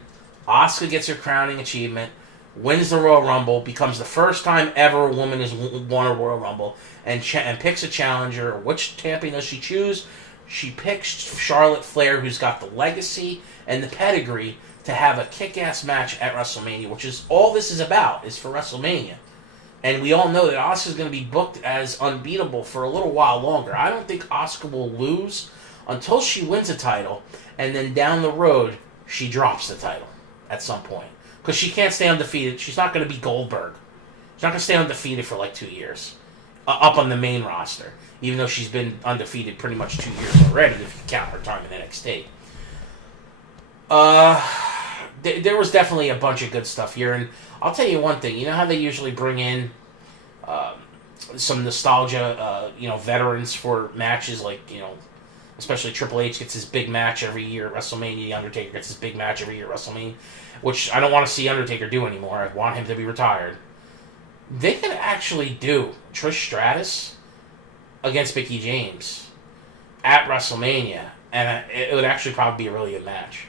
Asuka gets her crowning achievement, wins the Royal Rumble, becomes the first time ever a woman has won a Royal Rumble, and picks a challenger. Which champion does she choose? She picks Charlotte Flair, who's got the legacy and the pedigree to have a kick-ass match at WrestleMania, which is all this is about, is for WrestleMania. And we all know that Asuka's going to be booked as unbeatable for a little while longer. I don't think Asuka will lose until she wins a title, and then down the road, she drops the title at some point. Because she can't stay undefeated. She's not going to be Goldberg. She's not going to stay undefeated for like 2 years. Up on the main roster. Even though she's been undefeated pretty much 2 years already, if you count her time in NXT. There was definitely a bunch of good stuff here. And I'll tell you one thing. You know how they usually bring in some nostalgia, veterans for matches, like, especially Triple H gets his big match every year at WrestleMania. The Undertaker gets his big match every year at WrestleMania, which I don't want to see Undertaker do anymore. I want him to be retired. They could actually do Trish Stratus against Mickie James at WrestleMania, and it would actually probably be a really good match.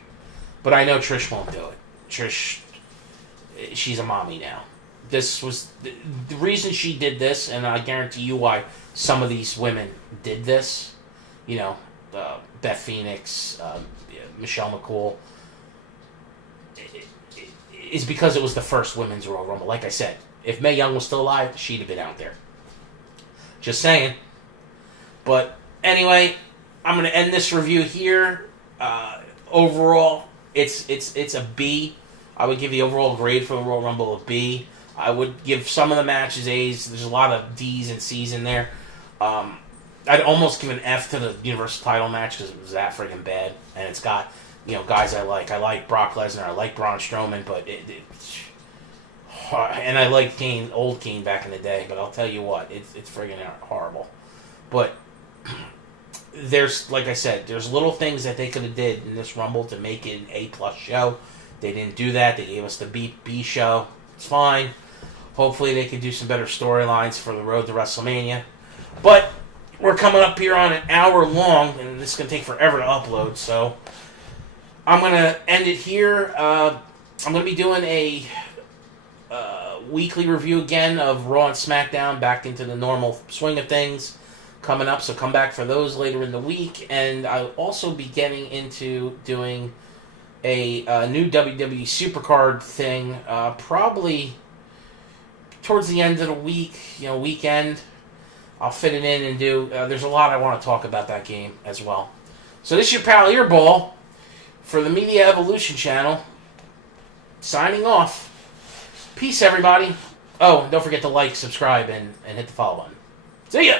But I know Trish won't do it. Trish she's a mommy now. This was the reason she did this, and I guarantee you why some of these women did this. You know, Beth Phoenix, Michelle McCool, is because it was the first women's Royal Rumble. Like I said, if Mae Young was still alive, she'd have been out there. Just saying. But anyway, I'm going to end this review here. Overall, it's a B. I would give the overall grade for the Royal Rumble a B. I would give some of the matches A's. There's a lot of D's and C's in there. I'd almost give an F to the Universal title match because it was that freaking bad. And it's got, guys I like. I like Brock Lesnar. I like Braun Strowman. But and I like Kane, old Kane back in the day. But I'll tell you what, it's friggin' horrible. But there's, like I said, there's little things that they could have did in this Rumble to make it an A+ show. They didn't do that. They gave us the B show. It's fine. Hopefully they can do some better storylines for the road to WrestleMania. But we're coming up here on an hour long, and this is going to take forever to upload, so I'm going to end it here. I'm going to be doing a weekly review again of Raw and SmackDown back into the normal swing of things coming up, so come back for those later in the week. And I'll also be getting into doing a new WWE Supercard thing, probably towards the end of the week, weekend. I'll fit it in and do. There's a lot I want to talk about that game as well. So this is your pal Earball for the Media Evolution channel. Signing off. Peace, everybody. Oh, and don't forget to like, subscribe, and hit the follow button. See ya!